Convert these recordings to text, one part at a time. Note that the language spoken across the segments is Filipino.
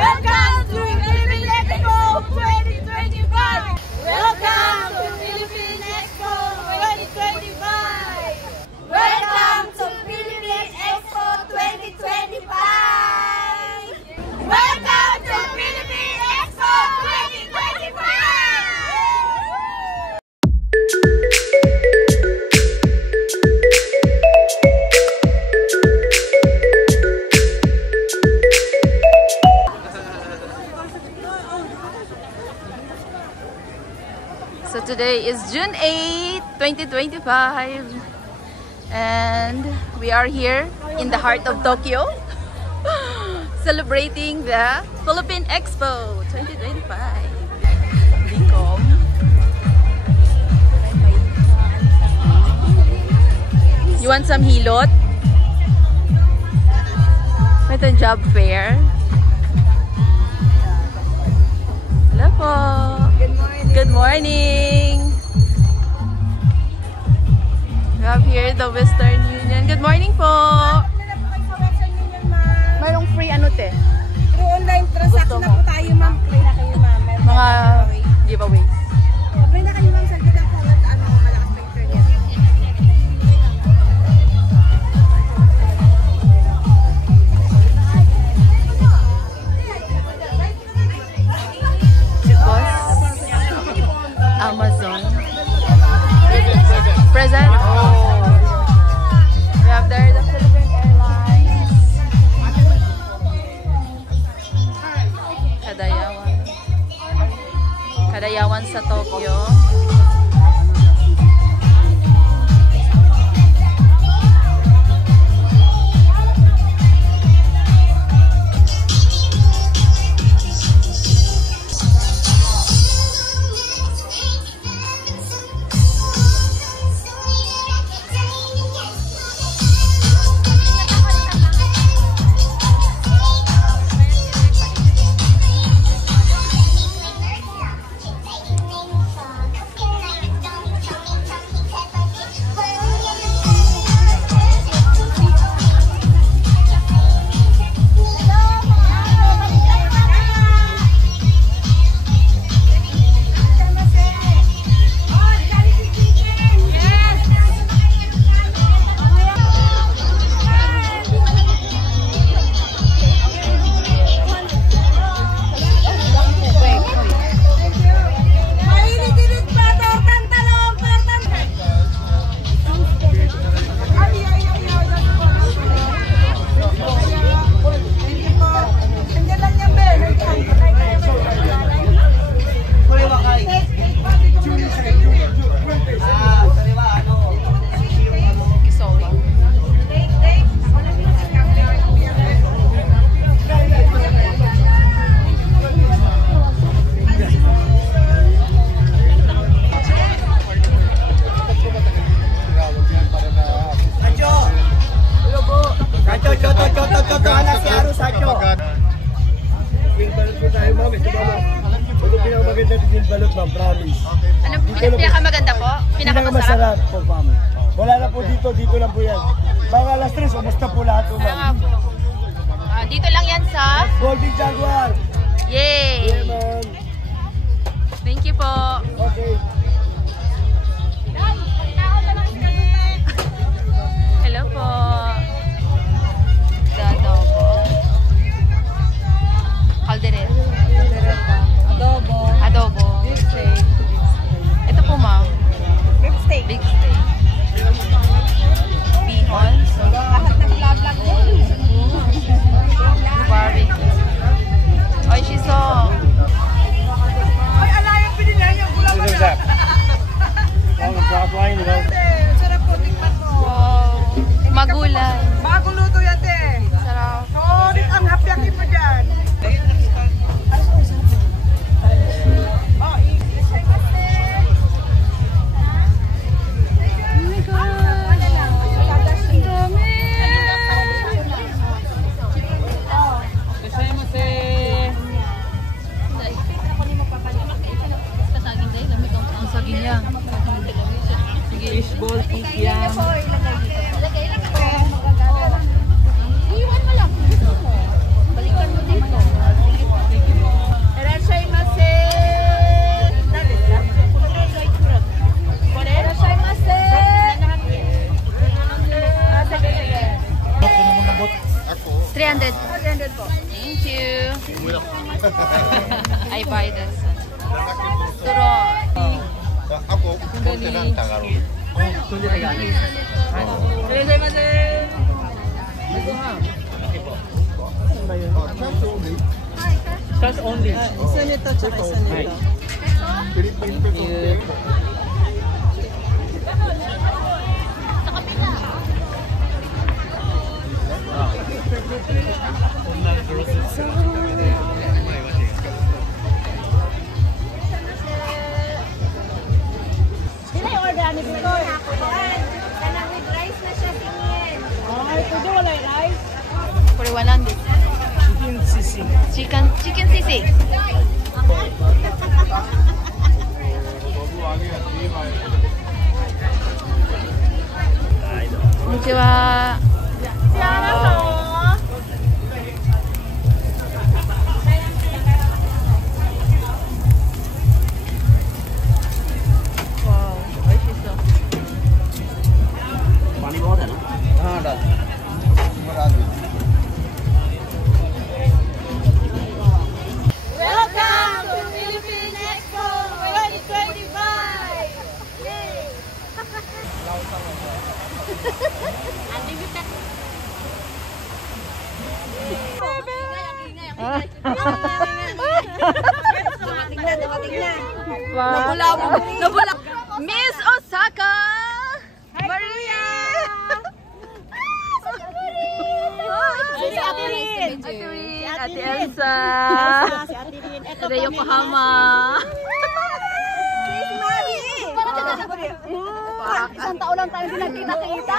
Welcome to Philippine Expo 2025! Welcome to Philippine Expo 2025! Welcome to Philippine Expo 2025! Welcome to Philippine Expo 2025! So today is June 8, 2025 and we are here in the heart of Tokyo celebrating the Philippine Expo 2025. Bicom. You want some hilot? Ito job fair. Hello po. Good morning. Good morning. We have here the Western Union. Good morning po. Mayroong free ano te? Through online transaction na po tayo, ma'am. Play na kayo, ma'am. Mga giveaways. Play na kayo, ma'am. Salgit ang kalat. Ano, malakas na internet. Amazon. Present. We have there the Philippine Airlines. Kadayawan. Kadayawan sa Tokyo. Anong pinakamaganda po? Pinakamasarap po, ma'am. Wala na po dito lang po yan. Baka alas 3, umusta po lahat po, ma'am. Dito lang yan sa Golden Jaguar. Yay! Yeah, ma'am. Thank you po. Okay. Hello po. Adobo. Caldereta. Adobo. Big steak. Ito po, ma'am. Big steak. Big steak. Bihon. Lahat ng vlog din. Barbecue. Oy, shiso. Ay, alayang pinila yung gula mo na. Sarap po, tingnan mo. Wow. Magulay. Bagong luto yan, te. Sarap. Solid ang hapyakin mo dyan. I buy this. Turon. Ako, punta ng Tagalog. Cash only. Isa nito, tsaka isa nito. Sila yung order ni Victor. Kanang with rice na siya tingin. Ay, pwede wala yung rice. For 100. Chicken sisig. Chicken sisig. Konnichiwa. Wow, oishishou. पानी बहुत है ना? हाँ डाल। Welcome to Philippine Expo 2025! Yay! Unlimited. Dumating na. Nabula. Miss Osaka! Maria! Si Ate Rin. Ate Elsa! Si Ate Rin. Ito Ate Yokohama! Isang taon lang tayo din nagkita-kita.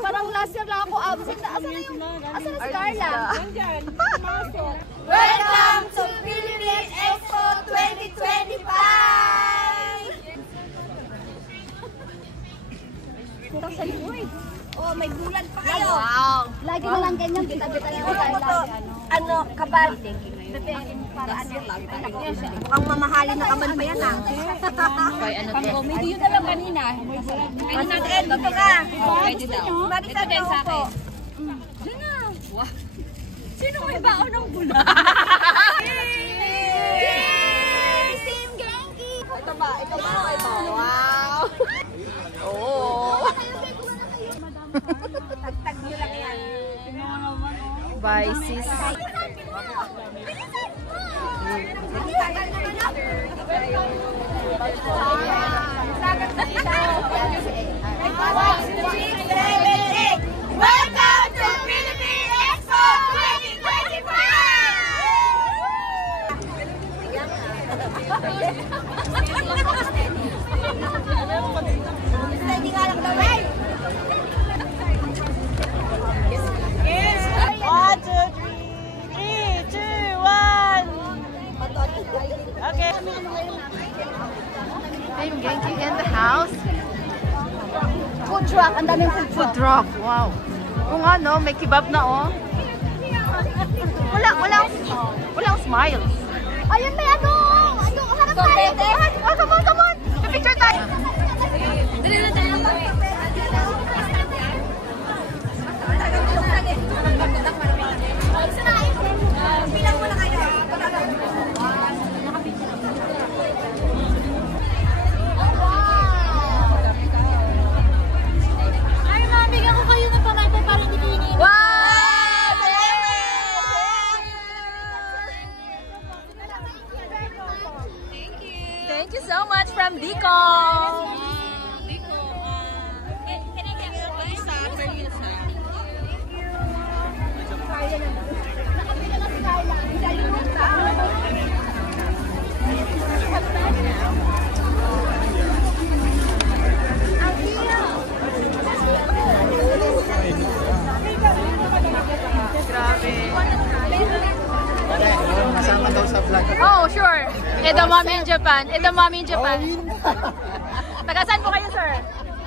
Parang last year lang ako absent. Asan na si Carla? Welcome to Philippine Expo 2025! Oh, may bulan pa kayo. Wow! Lagi na lang ganyan, kita-kita na tayo lagi. Ano, kabal. Para ano lang. Mukhang mamahalin na kaban pa yan ah. Kay ano to? May diyo na lang kanina. Ano natin, dito ka. Pwede daw. Marita Ito din sa akin. Diyan na. Sino may baon ng bulan? Yay! Team Genki! Ito ba? Ito ba? Ito. Wow! Oh! Tag-tag nyo lang yan. Bye, sis. Welcome to Philippine Expo 2025! Steady nga lang daw eh! One, two, three, two, one. Okay. Team Genki in the house. Food truck, ang daming food Food truck. truck. Wow. Kung ano, may kebab na oh. Walang smiles. Ayun may ano, harap tayo. Come on, come on. Picture tayo. Dali na tayo. Bilang mo na kayo. Ay, mabigyan ko kayo ng pamata para hindi ko iniiwan. Wow! Thank you so much from Dico. Kasama daw sa vlog. Oh, sure. Edamame in Japan. Edamame in Japan. Tagasan po kayo, sir?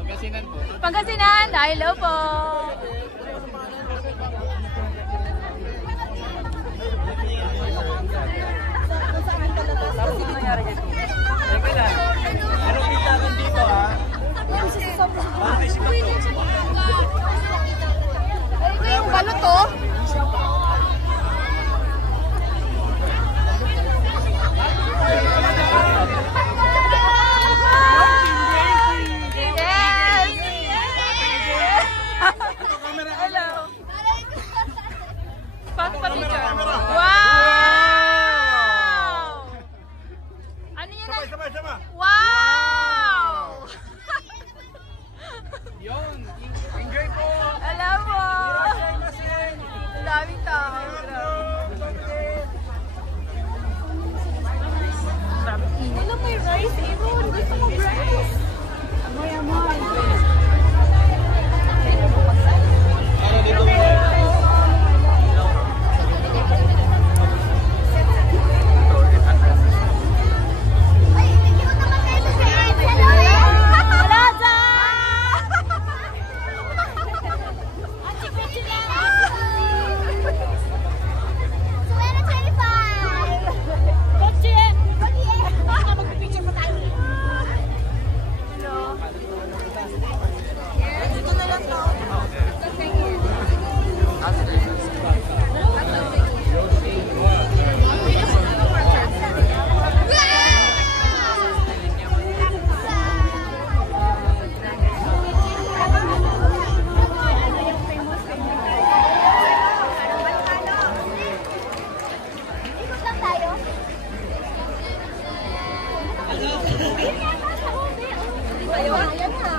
Pagkasinan po. Pangasinan. Hello po. Anong kita dito ha? Ito yung balot to.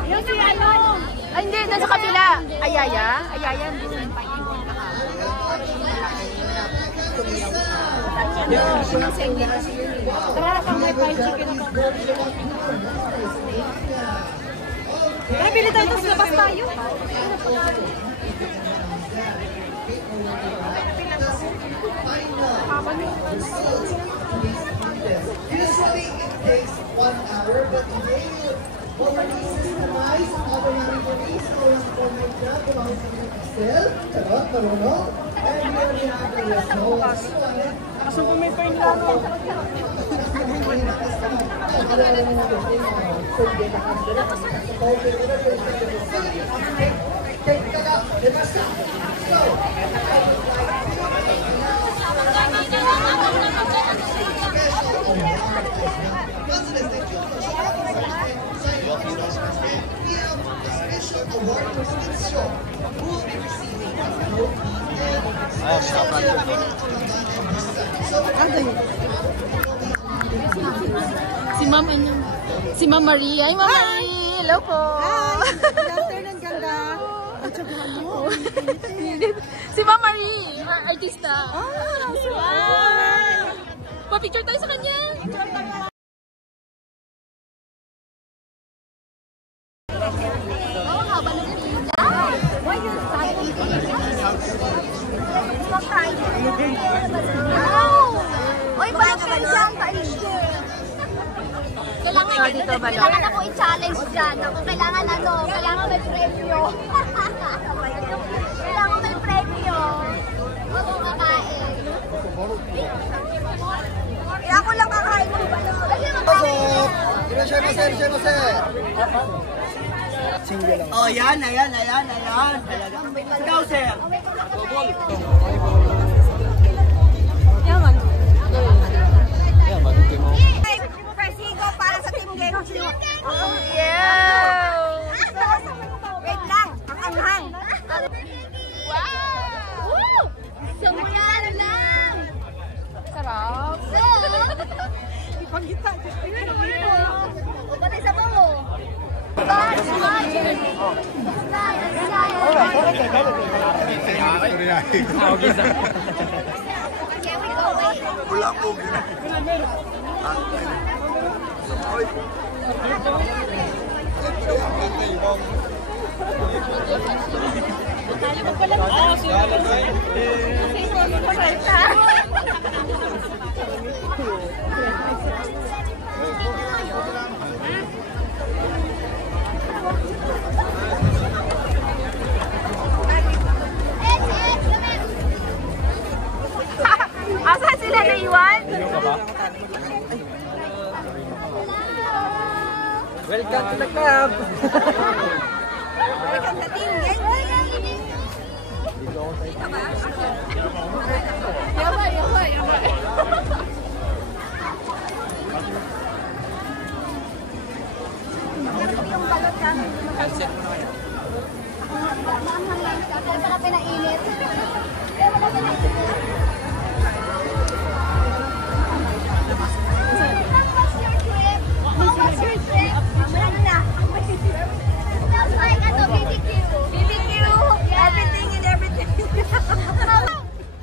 Yung si ano? Ay, hindi. Nasa kabila. Ayaya? Ayaya. Tara kang may fried chicken ako. Tara, bili tayo. Tapos labas tayo. Usually it takes 1 hour, but today we'll already systemize ang automatic release so ang format na tumawag sa mga pastel, charot, marunong, and we already have the results. Nakasumpa may pain lang. Si Ma'am ano? Si Ma'am Marie. Ay, Ma'am Marie. Hello po. Hi! Good afternoon, ganda. Si Ma'am Marie. Artista. Wow! Pa-picture tayo sa kanya. Oh, haba ng pila. Why you starting? Oy, parang siya ang kaisyo. Kailangan ako i-challenge dyan. Ako kailangan may premyo. Kailangan may premyo. Ako kakain. Ako lang kakain ng balon. Oh, yan, ayan. Ikaw, sir. Persigo para sa Team Genji. Yeah! Wait lang, ang anghang. Wow! Sumulan lang. Sarap. Ipagkita. Pati sa bawo. Wala po. Asan sila naiwan? Welcome to the club. Welcome sa Team Genji. Yabay. Yung balot namin. Maanghang lang siya. Kaya pala pinainit.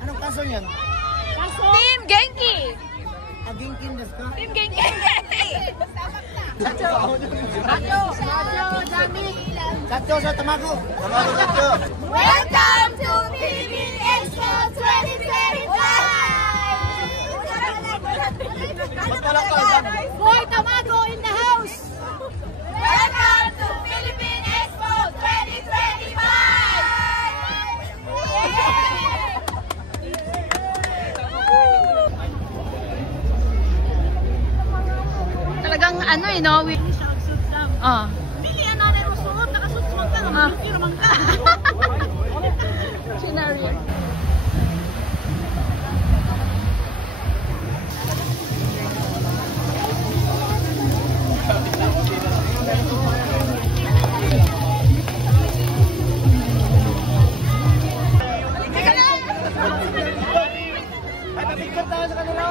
Anong kaso niyan? Team Genki! Aging desu ka? Team Genki! Satyo sa Tamago. Welcome to Philippine Expo 2025! Boy Tamago in the house! Welcome to Philippine Expo 2025! Talagang ano no? Pili na rin mo suot. Nakasuot ka. Pili naman ka. Scenario. Ay, papicture tayo sa kanila.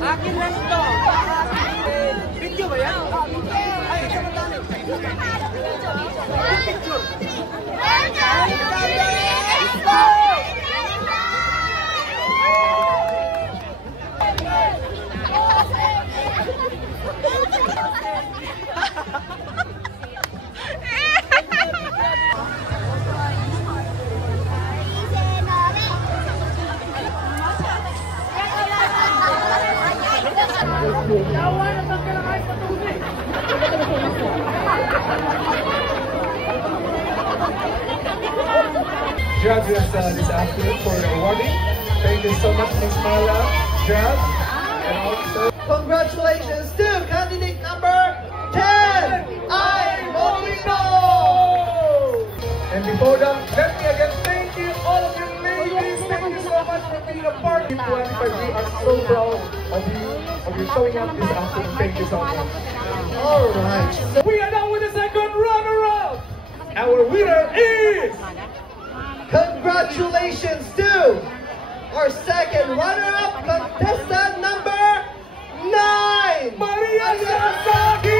Akin lang to. Video ba yan? Ay, ito madami. Picture. Judges this afternoon for the awarding. Thank you so much, Ms. Mala, Judge, and also. Congratulations to candidate number 10, I Molino! And before that, let me again thank you, all of you ladies. Thank you so much for being a part of 25. We are so proud of you showing up this afternoon. Thank you so much. All right. We are now with the second runner-up. Our winner is. Congratulations to our second runner-up, contestant number 9, Maria Sasaki!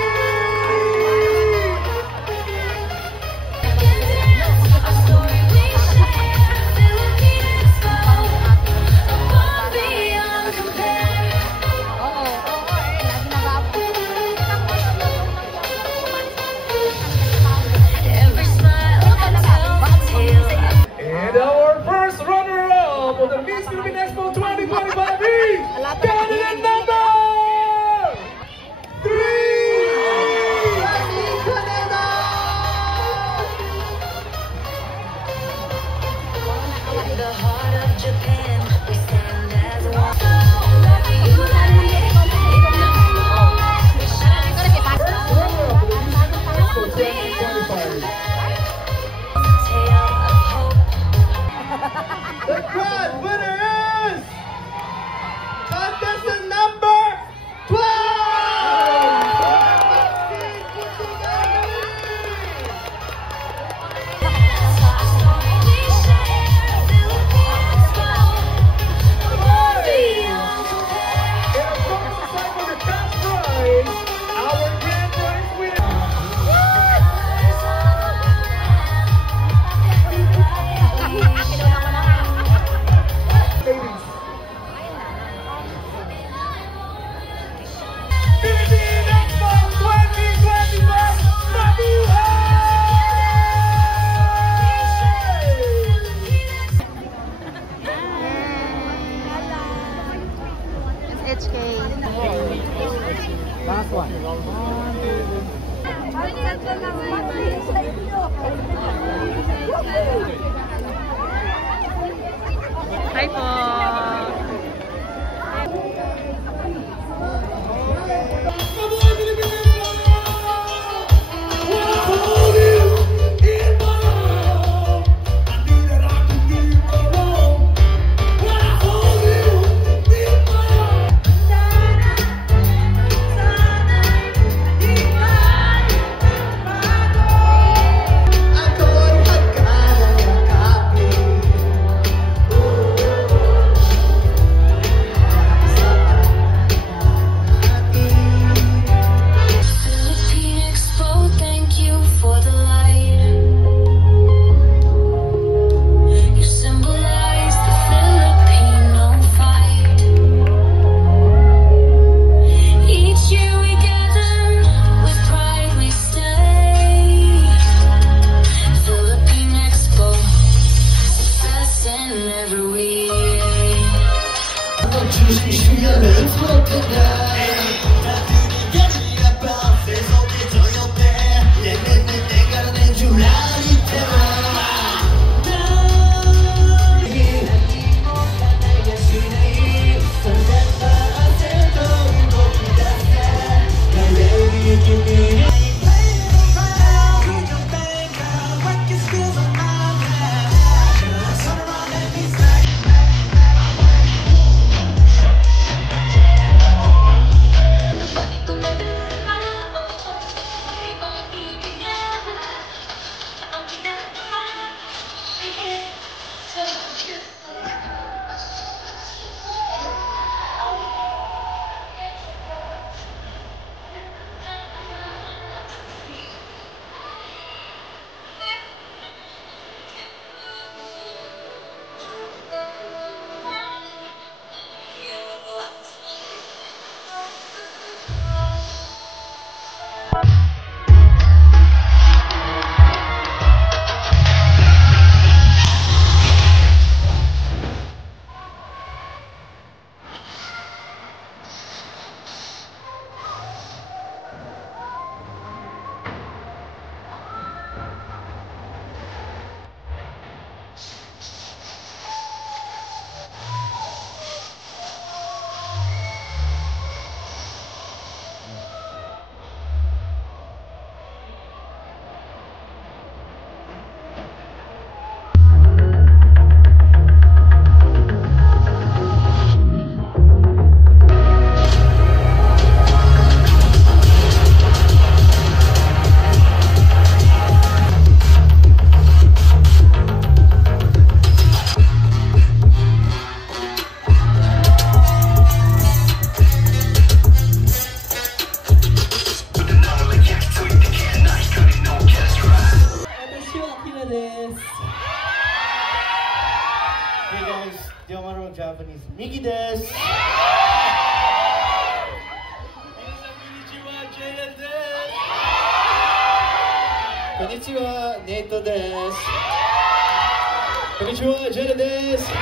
And our first runner-up of the Miss Philippine Expo 2025 is candidate number 3! The heart of Japan, we stand as one. Expo 2025. The grand winner is contestant number 12! HK. Last one. Hi po. Di ako marunong Japanese. Miki desu! Konnichiwa, Jalen desu! Konnichiwa, Neto desu! Konnichiwa, Jalen desu!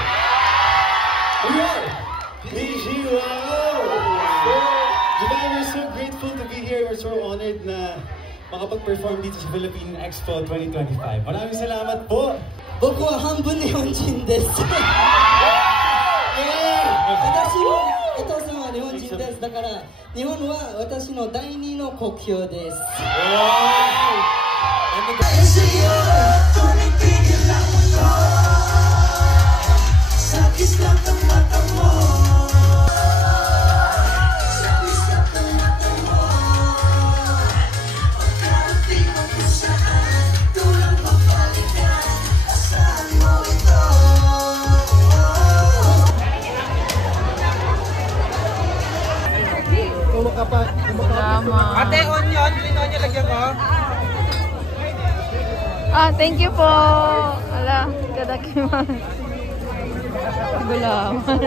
Konnichiwa! Japan, we're so grateful to be here. We're so honored na makapag-perform dito sa Philippine Expo 2025. Maraming salamat po! 僕は半分日本人です。私もお父さんは日本人です。だから日本は私の第二の国境です。Ate, onion. Green onion lagyan ko. Ah, thank you po. Ala, kadakimasu. Gulaman.